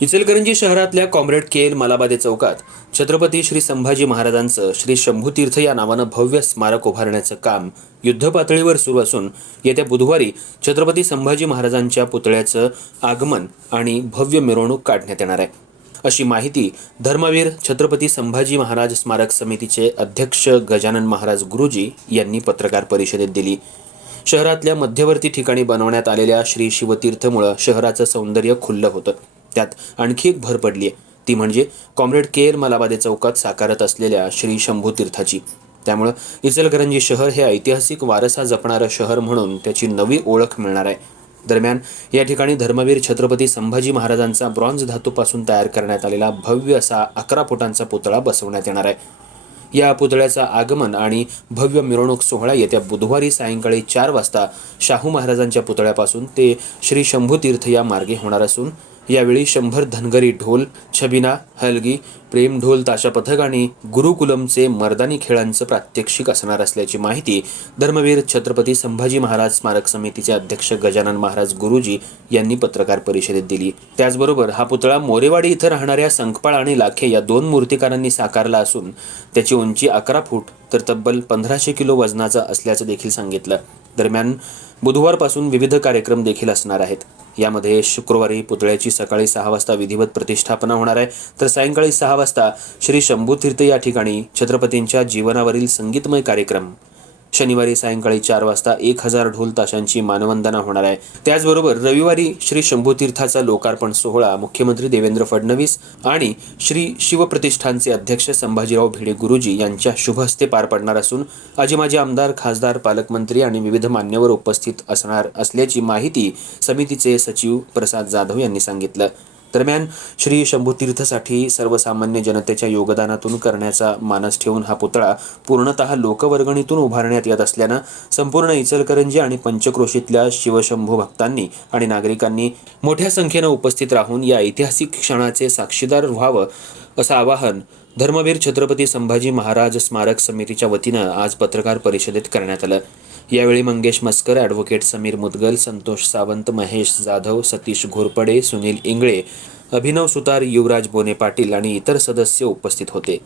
इचलकरंजी शहरातल्या कॉम्रेड के एल मलाबादे चौकात छत्रपती श्री संभाजी महाराजांचं श्री शंभूतीर्थ या नावानं भव्य स्मारक उभारण्याचं काम युद्धपातळीवर सुरू असून येत्या बुधवारी छत्रपती संभाजी महाराजांच्या पुतळ्याचं आगमन आणि भव्य मिरवणूक काढण्यात येणार आहे. अशी माहिती धर्मवीर छत्रपती संभाजी महाराज स्मारक समितीचे अध्यक्ष गजानन महाराज गुरुजी यांनी पत्रकार परिषदेत दिली. शहरातल्या मध्यवर्ती ठिकाणी बनवण्यात आलेल्या श्री शिवतीर्थमुळं शहराचं सौंदर्य खुल्लं होतं. त्यात आणखी एक भर पडली आहे ती म्हणजे कॉम्रेड के. एल. मलाबादे चौकात साकारत असलेल्या श्री शंभू तीर्थाची. त्यामुळं इचलकरंजी शहर हे ऐतिहासिक वारसा जपणारं शहर म्हणून त्याची नवी ओळख मिळणार आहे. दरम्यान या ठिकाणी धर्मवीर छत्रपती संभाजी महाराजांचा ब्रॉन्झ धातूपासून तयार करण्यात आलेला भव्य असा अकरा फुटांचा पुतळा बसवण्यात येणार आहे. या पुतळ्याचं आगमन आणि भव्य मिरवणूक सोहळा येत्या बुधवारी सायंकाळी चार वाजता शाहू महाराजांच्या पुतळ्यापासून ते श्री शंभू तीर्थ या मार्गे होणार असून यावेळी शंभर धनगरी ढोल छबिना हलगी प्रेम ढोल ताशा पथक आणि गुरुकुलमचे मर्दानी खेळांचं प्रात्यक्षिक असणार असल्याची माहिती धर्मवीर छत्रपती संभाजी महाराज स्मारक समितीचे अध्यक्ष गजानन महाराज गुरुजी यांनी पत्रकार परिषदेत दिली. त्याचबरोबर हा पुतळा मोरेवाडी इथं राहणाऱ्या संकपाळ आणि लाखे या दोन मूर्तिकारांनी साकारला असून त्याची उंची अकरा फूट तर तब्बल पंधराशे किलो वजनाचा असल्याचं देखील सांगितलं. दरम्यान बुधवारपासून विविध कार्यक्रम देखील असणार आहेत. यामध्ये शुक्रवारी पुतळ्याची सकाळी सहा वाजता विधिवत प्रतिष्ठापना होणार आहे. तर सायंकाळी सहा वाजता श्री शंभूतीर्थ या ठिकाणी छत्रपतींच्या जीवनावरील संगीतमय कार्यक्रम शनिवारी सायंकाळी चार वाजता एक हजार ढोल ताशांची मानवंदना होणार आहे. त्याचबरोबर रविवारी श्री शंभूतीर्थाचा लोकार्पण सोहळा मुख्यमंत्री देवेंद्र फडणवीस आणि श्री शिवप्रतिष्ठानचे अध्यक्ष संभाजीराव भिडे गुरुजी यांच्या शुभ हस्ते पार पडणार असून आजी माजी आमदार खासदार पालकमंत्री आणि विविध मान्यवर उपस्थित असणार असल्याची माहिती समितीचे सचिव प्रसाद जाधव यांनी सांगितलं. दरम्यान श्री शंभूतीर्थसाठी सर्वसामान्य जनतेच्या योगदानातून करण्याचा मानस ठेवून हा पुतळा पूर्णतः लोकवर्गणीतून उभारण्यात येत असल्यानं संपूर्ण इचलकरंजी आणि पंचक्रोशीतल्या शिवशंभू भक्तांनी आणि नागरिकांनी मोठ्या संख्येनं उपस्थित राहून या ऐतिहासिक क्षणाचे साक्षीदार व्हावं असं आवाहन धर्मवीर छत्रपती संभाजी महाराज स्मारक समितीच्या वतीनं आज पत्रकार परिषदेत करण्यात आलं. यावेळी मंगेश मस्कर ॲडव्होकेट समीर मुदगल संतोष सावंत महेश जाधव सतीश घोरपडे सुनील इंगळे अभिनव सुतार युवराज बोने पाटील आणि इतर सदस्य उपस्थित होते.